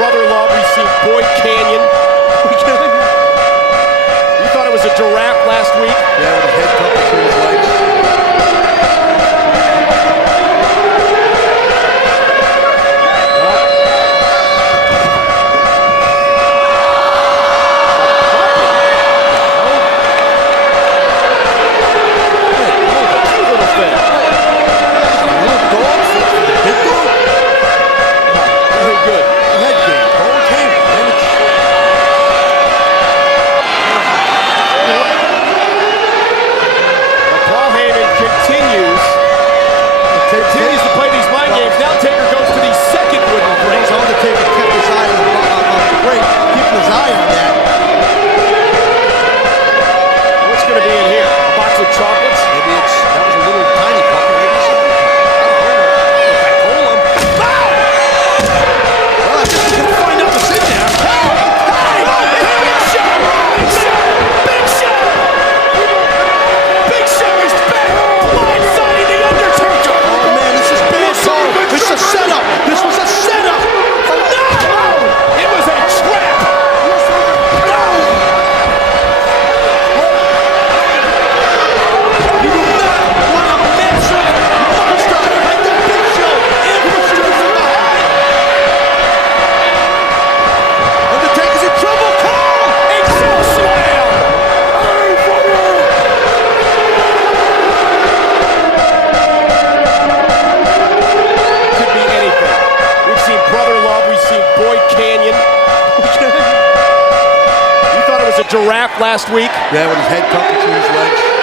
Brother Love, we've seen Boyd Canyon. You thought it was a giraffe last week? Yeah, with his head tucked between his legs. Continues to play these mind games. Now Taker goes to the second wooden plate. Undertaker kept his eye on the break, keeping his eye on that. What's going to be in here? A box of chocolates? Maybe that was a little tiny cup. Maybe something. I don't know. Well, I guess we're going to find out what's in there. Big Show is back! Blindsiding the Undertaker! Oh man, this is bad. This is a setup. This was a setup. Oh no! It was a trap! No! You do not want a massive monster like the Big Show infiltrating from behind. Undertaker's in trouble. Call! Exo Slam! Could be anything. We've seen Brother Love, we've seen Boyd Canyon. You thought it was a giraffe last week? Yeah, with his head tucked between his legs.